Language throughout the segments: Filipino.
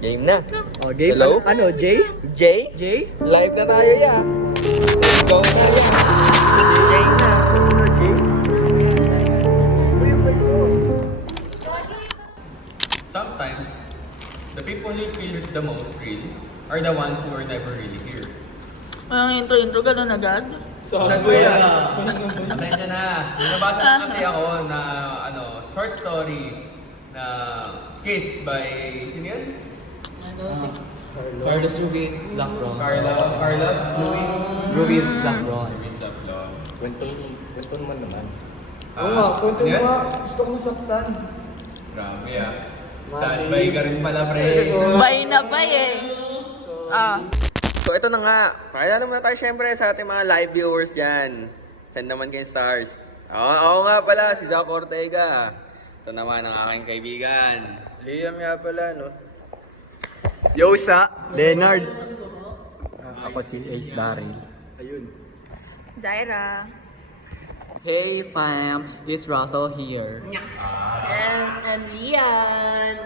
Game na. Oh, game. Hello? Ano, Jay? Jay? Jay? Live na tayo ya. Let's go na ya. Jay na. Jay? Sometimes, the people who feel the most real are the ones who are never really here. Ang intro, ganun agad. Saan ko yan? Pasensya na. Nabasa ko kasi ako na short story na Kiss by, sino yun? Carlos Ruiz Zafron. Carlos Luis. Ruiz Zafron. Luis Zafron. Kwento naman naman. Oo nga, punto mo Yan? nga. Gusto ko masaktan. Grabe ah. Standby ka rin pala, pre. Bay na bay eh. So ito na nga. Pakilala muna tayo syempre sa ating mga live viewers dyan. Send naman kayong stars. Oo nga pala, si Zach Ortega. Ito naman ang aking kaibigan. Liam nga pala, no? Yosa. Leonard. Ako si Ace Daryl. Ayun. Zaira. Hey fam, it's Russell here. Yes, and Lian.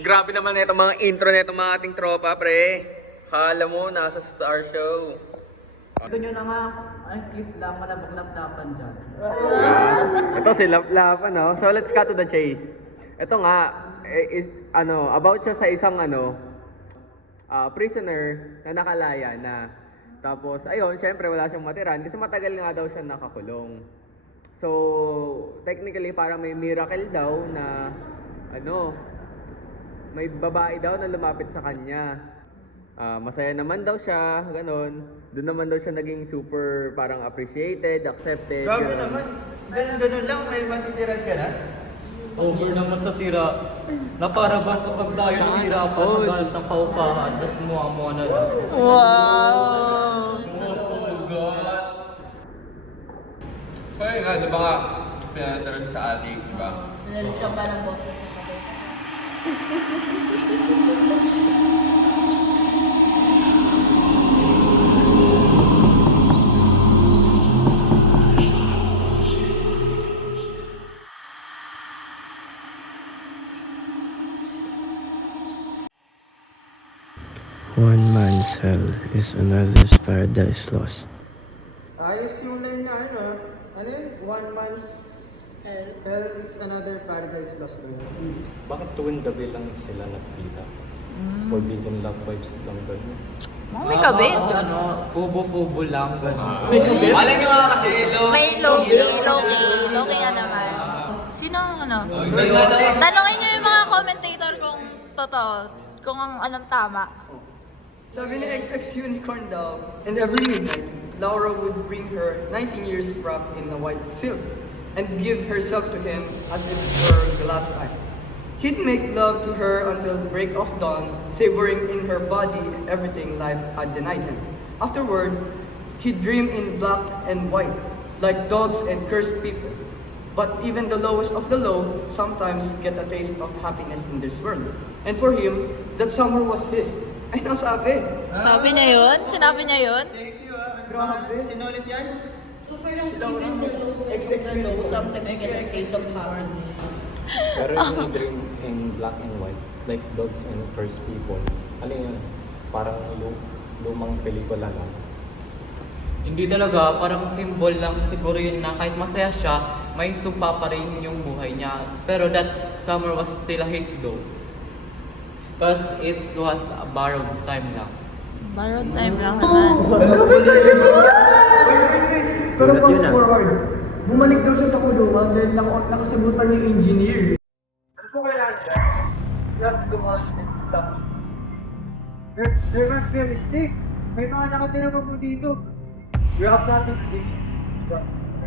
Grabe naman na itong mga intro na itong mga ating tropa, pre. Kala mo, nasa Star Show. Ito nyo na nga, ay kiss lang, malabok-laptapan dyan. Ito si Laplapan, no? So let's cut to the chase. Ito nga, about siya sa isang prisoner na nakalaya na. Tapos, ayun, syempre wala siyang matiran kasi matagal nga daw siya nakakulong. So, technically, parang may miracle daw na, may babae daw na lumapit sa kanya. Masaya naman daw siya, ganon. Doon naman daw siya naging super parang appreciated, accepted. Grabe ganon. naman. Ganun lang, may matitiran ka na. Over naman sa tira. Na para bang kapag tayo nahihirapan, naghanap ng paupahan, tapos mua-mua na lang. Wow. Oh God. So yun nga, di ba nga, pinanataran sa ating, di ba? Sinalo siya pa ng boss. One man's hell is another's paradise lost. Ayos yung line na ano yun? One man's hell is another paradise lost. Bakit tuwing gabi lang sila nagkita? Forbidden love vibes lang gano'n. May kabit. Kasi fubo-fubo lang gano'n. Alam niyo nga kasi, May Loki nga naman. Sino ang Oh, ganda daw. Tanungin niyo yung mga commentator kung totoo, kung anong tama. Sabi ni XX Unicorn daw, and every midnight, Laura would bring her 19 years wrapped in a white silk and give herself to him as if it were the last time. He'd make love to her until the break of dawn, savoring in her body everything life had denied him. Afterward, he'd dream in black and white, like dogs and cursed people. But even the lowest of the low sometimes get a taste of happiness in this world. And for him, that summer was his. Ay, ang sabi. Sabi niya yun? Sinabi niya yun? Thank you, grabe. Sino ulit yan? Super lang even the lows of the low sometimes get a taste of happiness. Pero yung dream in black and white, like dogs and cursed people, ano yun? Parang lumang pelikula lang. Hindi talaga, parang symbol lang siguro yun na kahit masaya siya, may sumpa pa rin yung buhay niya. Pero that summer was still a hit though. Cause it was a borrowed time lang. Borrowed time lang naman. Wait. Pero fast forward, bumalik daw siya sa kulungan dahil nakasimutan yung engineer. Ano po kailangan dyan? You have to demolish this establishment. There must be a mistake. May mga nakatira pa po dito. We have nothing to fix these crimes.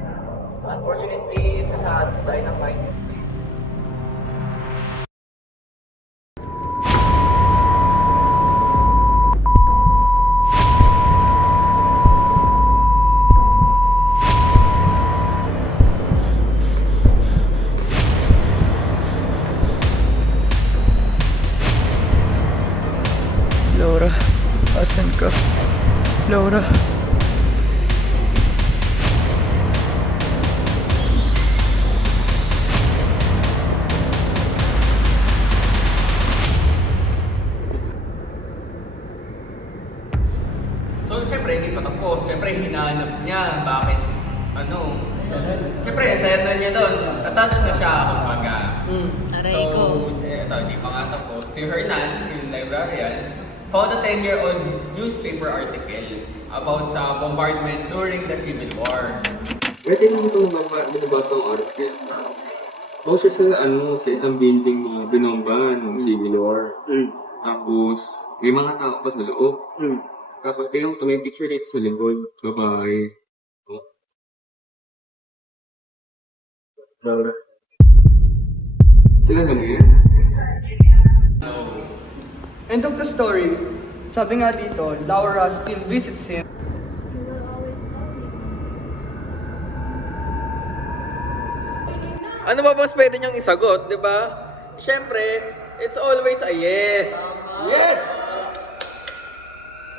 Unfortunately, it had dynamite in space. Laura, asan ka? Laura. So, syempre, hindi pa tapos. Syempre, hinahanap niya bakit, ano. Syempre, saya na niya doon. Attached na siya, kumbaga. Aray So, ko. ito, hindi pa nga tapos. Si Hernan, yung librarian, found a 10-year-old newspaper article about sa bombardment during the Civil War. Pwede naman itong binabasa ang article. Ako siya sa isang building na binomba ng Civil War. Tapos, may mga tao pa sa loob. Tapos, tingnan mo, may picture dito sa likod. Babae. Oh. Laura. Talaga mo yan? End of the story. Sabi nga dito, Laura still visits him. Ano ba mas pwede niyang isagot, di ba? Siyempre, it's always a yes. Yes!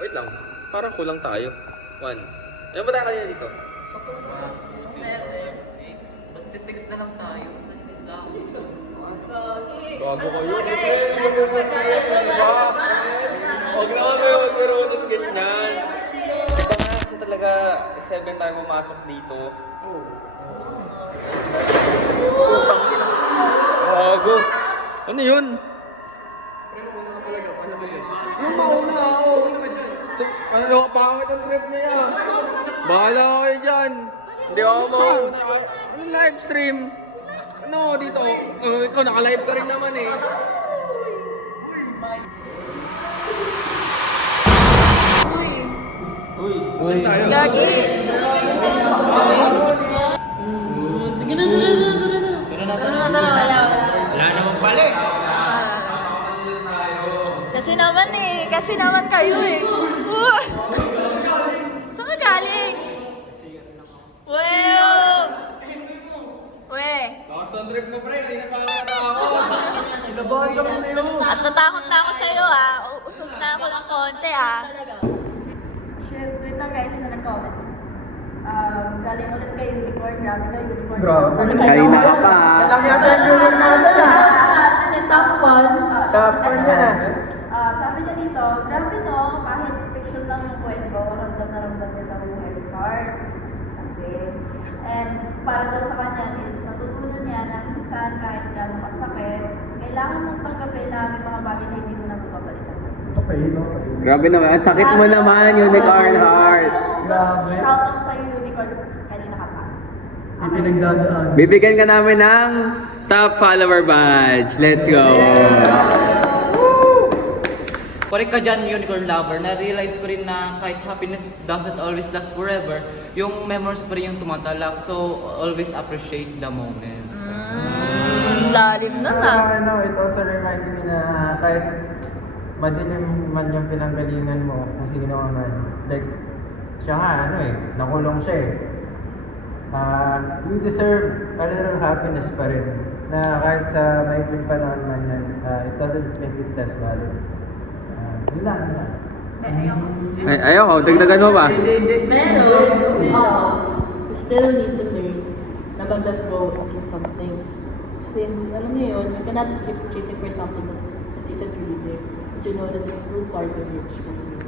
Wait lang, parang kulang tayo. 1. Ano ba tayo kanina dito? 6 na lang tayo. Bago kayo. Huwag na kami magkaroon ng ganyan. Ito nga kasi talaga 7 tayo pumasok dito. Bago. Ano yun? Yung mauna ako. Ano pangit ang trip niya? Bahala kayo dyan. Hindi ako mauna. Ano live stream? Ano dito? Ikaw naka-live ka rin naman eh. Uy. Saan tayo? Gagi! Sige na, tara. Wala namang balik! Kasi naman kayo eh. Saan ka galing? Well! We! Lakas ang trip mo pre, kanina pa ako natakot. Nabahan kami sa'yo. At natakot na ako sa'yo ah. Usog na ako ng konti ah. Shit, wait lang guys na nag-comment. Galing ulit kay Unicorn. Grabe kayo Unicorn. Kanina ka pa. Kailangan yata yung viewer natin ah. Yung top 1. Top 1 yan ah. Sabi niya dito, grabe no, kahit fiction lang yung kwento, ramdam na ramdam niya ang buhay ni Card. Okay. And para daw sa kanya is, natutunan niya na minsan kahit gano'ng masakit, kailangan mong tanggapin na may mga bagay na hindi mo na mapapalitan. Grabe naman, ang sakit mo naman, Unicorn Heart. Shoutout sa'yo, Unicorn. Kanina ka pa. Pinagdadaan. Bibigyan ka namin ng top follower badge. Let's go. Correct ka dyan, Unicorn Lover. Na-realize ko rin na kahit happiness doesn't always last forever, yung memories pa rin yung tumatalak. So, always appreciate the moment. Lalim na sa. It also reminds me na kahit madilim man yung pinanggalingan mo kung sino ka man. Like, siya nga, nakulong siya eh. You deserve a little happiness pa rin. Na kahit sa maikling panahon man yan, it doesn't make it less valid. Yun lang. Ayoko, dagdagan mo ba? Pero, we still need to learn na mag-let go in some things. Since, alam niyo yun, you cannot keep chasing for something that isn't really there. But you know that it's too far to reach for you.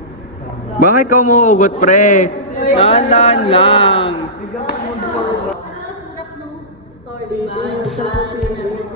Bakit ka umuugot, pre? Dahan-dahan lang. Ang sarap nung story ba? Yung bad, remember